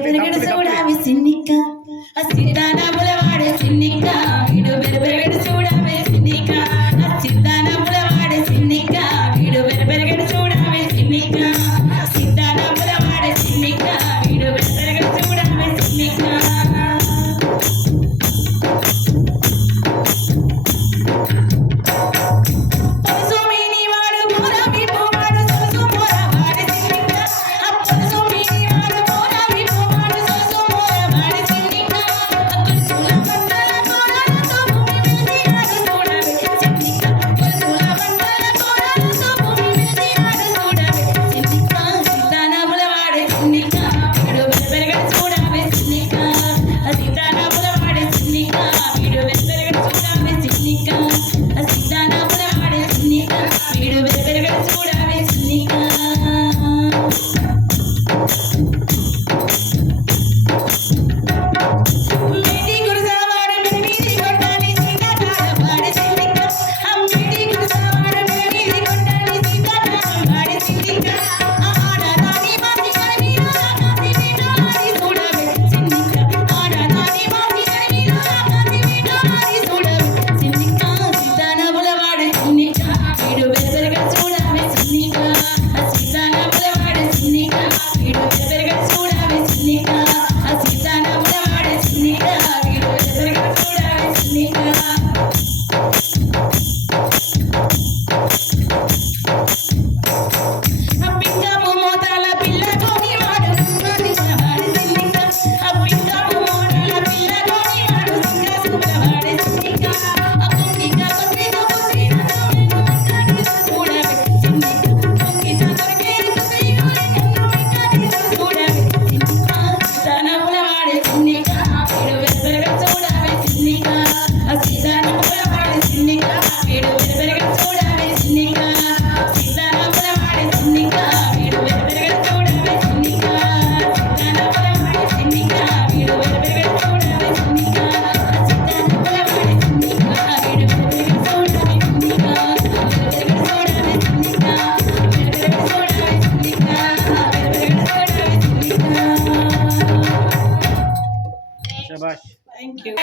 పెరుగుడు సోడా సిన్నిక్క. సిద్ధానా బులవాడే సిన్నిక్క. ఇడు పెరుగుడు Thank you.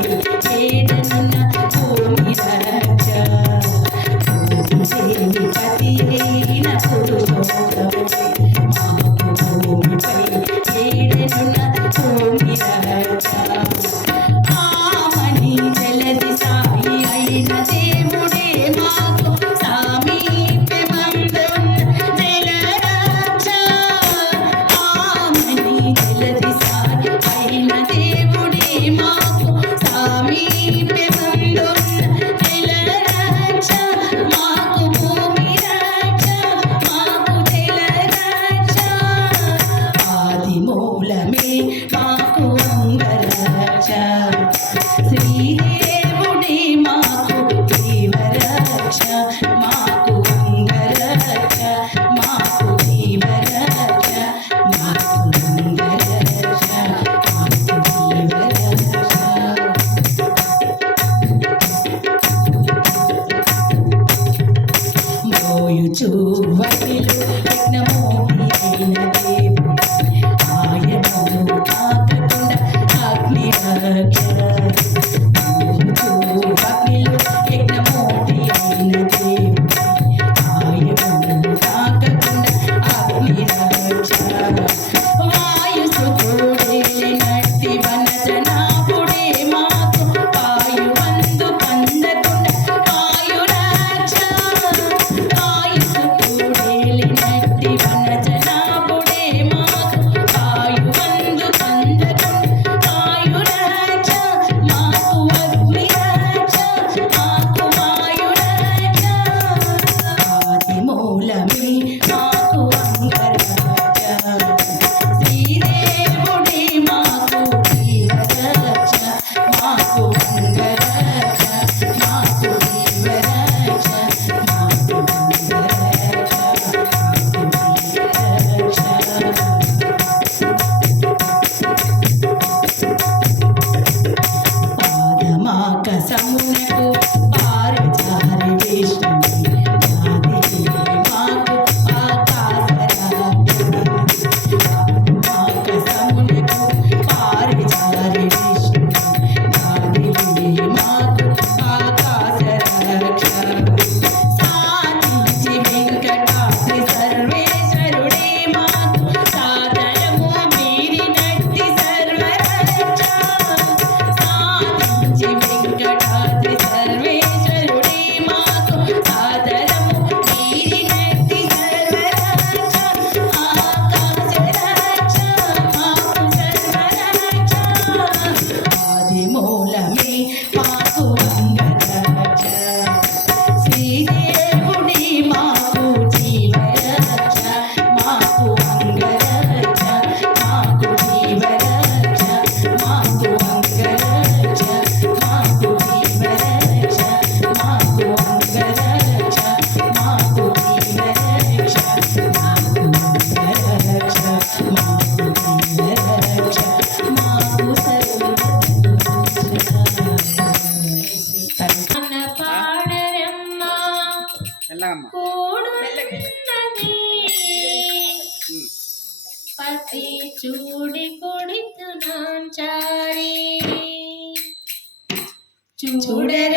Thank you. 烛泪。